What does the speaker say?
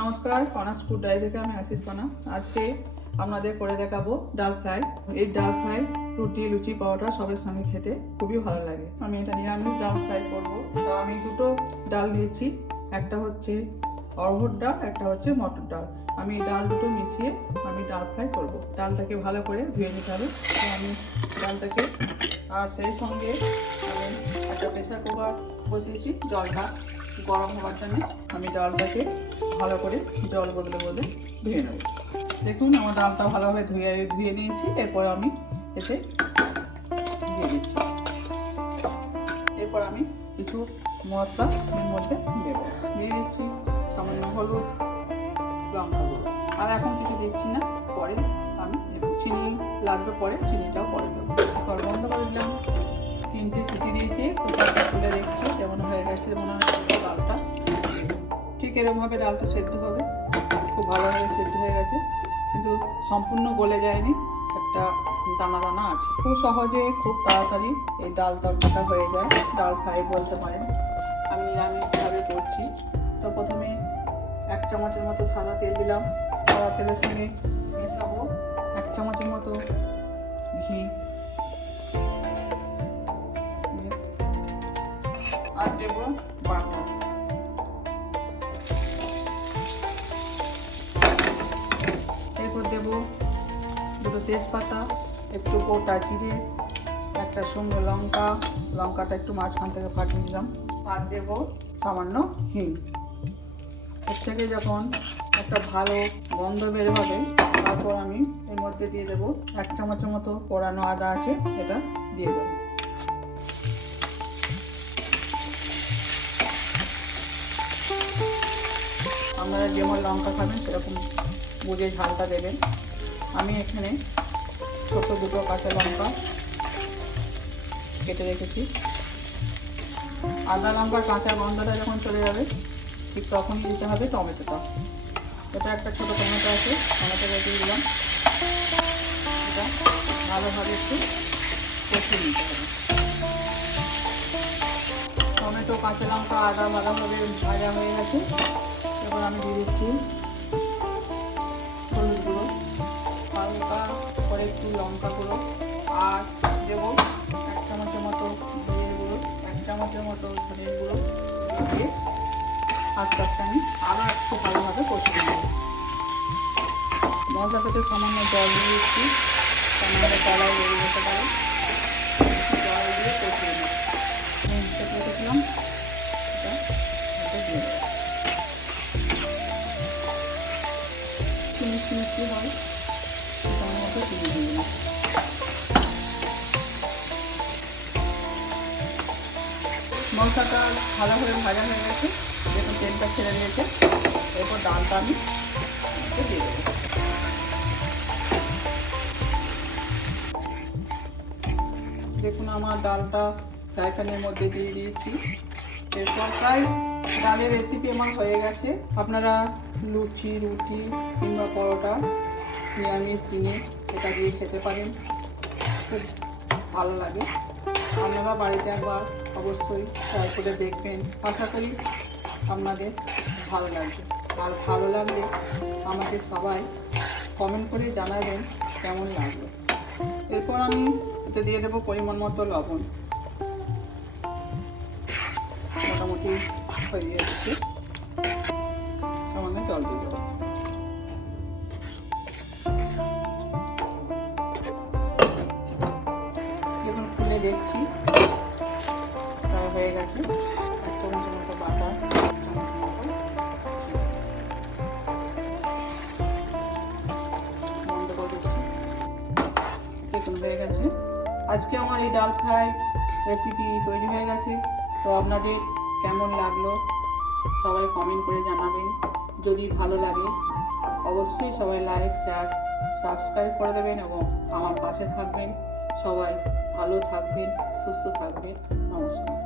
নমস্কার, কনাস food diary থেকে আমি আশিস কণা। আজকে আপনাদের করে দেখাবো ডাল ফ্রাই। এই ডাল ফ্রাই রুটি, লুচি, পরোটা সবের সঙ্গে খেতে খুবই ভালো লাগে। আমি এটা নিরামিষ ডাল ফ্রাই করবো। তো আমি দুটো ডাল নিয়েছি, একটা হচ্ছে অড়হর ডাল, একটা হচ্ছে মটর ডাল। আমি এই ডাল দুটো মিশিয়ে আমি ডাল ফ্রাই করবো। ডালটাকে ভালো করে ধুয়ে নিতে হবে। তো আমি ডালটাকে আর সেই সঙ্গে আমি একটা প্রেসার কুকার বসিয়েছি, জলটা গরম হওয়ার জন্য। আমি ডালটাকে ভালো করে জল বদলে বদলে ধুয়ে নেব। দেখুন আমার ডালটা ভালোভাবে ধুয়ে নিয়েছি। এরপর আমি এতে দিয়ে দিচ্ছি। এরপর আমি কিছু মশলা এর মধ্যে দেব। দিয়ে দিচ্ছি সামান্য হলুদ, লঙ্কা গুঁড়ো। আর এখন কিছু দিচ্ছি না, পরে আমি দেবো। চিনি লাগবে পরে, চিনিটাও পরে দেবো। কুকার বন্ধ করে দিলাম। 3টে সিটি দিয়েছি। কুকারটা খুলে দেখছি কেমন হয়ে গেছে। মনে হচ্ছে ডালটা ঠিক এরকমভাবে ডালটা সেদ্ধ হবে। খুব ভালোভাবে সেদ্ধ হয়ে গেছে, কিন্তু সম্পূর্ণ গলে যায়নি, একটা দানা দানা আছে। খুব সহজে খুব তাড়াতাড়ি এই ডাল তরকাটা হয়ে যায়। ডাল ফ্রাই বলতে পারেন। আমি নিরামিষভাবে করছি। তো প্রথমে 1 চামচের মতো সাদা তেল দিলাম। সাদা তেলের সঙ্গে মেশাবো 1 চামচের মতো ঘি, আর দেবো বাটার। এরপর দেবো দুটো তেজপাতা, একটু গোটা জিরে, একটা শুকনো লঙ্কা, লঙ্কাটা একটু মাঝখান থেকে ফাটিয়ে দিলাম। আর দেবো সামান্য হিং। এর থেকে যখন একটা ভালো গন্ধ বের হবে, তারপর আমি এর মধ্যে দিয়ে দেবো 1 চামচের মতো পোড়ানো আদা আছে, এটা দিয়ে দেবো। আপনারা যেমন লঙ্কা খাবেন সেরকম বুঝে ঝালটা দেবেন। আমি এখানে ছোট দুটো কাঁচা লঙ্কা কেটে রেখেছি। আদা লঙ্কার কাঁচা গন্ধটা যখন চলে যাবে, ঠিক তখনই দিতে হবে টমেটোটা। এটা একটা ছোটো টমেটো আছে, টমেটোটা দিয়ে দিলাম। এটা ভালোভাবে একটু কষিয়ে নিতে হবে। টমেটো, কাঁচা লঙ্কা, আদা ভালোভাবে ভাজা হয়ে গেছে। এবার আমি দিয়ে দিচ্ছি হলুদ গুঁড়ো, হালকা করে একটু লঙ্কা গুঁড়ো, আর দেবো 1 চামচের মতো জিরের গুঁড়ো, 1 চামচের মতো ধনের গুঁড়ো দিয়ে আস্তে আস্তে আমি আবার একটু ভালোভাবে কষিয়ে নেব। মশলাটাতে সামান্য জল দিয়ে দিচ্ছি, সামান্য কলাই বেরিয়ে যেতে পারে। জল দিয়ে কষিয়ে নেব। রেখেছিলাম এটা দিয়ে দেবো। মিষ্টি মিষ্টি হয়, তার মতো চিনি দিয়ে দিলাম। মশলাটা ভালোভাবে ভাজা হয়ে গেছে, দেখুন তেলটা ছেড়ে দিয়েছে। এরপর ডালটা আমি দিয়ে দেবো। দেখুন আমার ডালটা ফ্রাই প্যানের মধ্যে দিয়ে দিয়েছি। এরপর প্রায় ডালের রেসিপি আমার হয়ে গেছে। আপনারা লুচি, রুটি কিংবা পরোটা নিরামিষ দিনে এটা দিয়ে খেতে পারেন, খুব ভালো লাগে। আপনারা বাড়িতে একবার অবশ্যই ট্রাই করে দেখবেন। আশা করি আপনাদের ভালো লাগবে। আর ভালো লাগলে আমাকে সবাই কমেন্ট করে জানাবেন কেমন লাগলো। এরপর আমি এতে দিয়ে দেবো পরিমাণ মতো লবণ। মোটামুটি হয়ে গেছে, সামান্য জল দিয়ে দেবো। যখন খুলে দেখছি প্রায় হয়ে গেছে। 1 চামচের মতো বাটার, বন্ধ করে দিচ্ছি। দেখুন হয়ে গেছে। আজকে আমার এই ডাল ফ্রাই রেসিপি তৈরি হয়ে গেছে। তো আপনাদের কেমন লাগলো সবাই কমেন্ট করে জানাবেন। যদি ভালো লাগে অবশ্যই সবাই লাইক, শেয়ার, সাবস্ক্রাইব করে দেবেন এবং আমার পাশে থাকবেন। সবাই ভালো থাকবেন, সুস্থ থাকবেন। নমস্কার।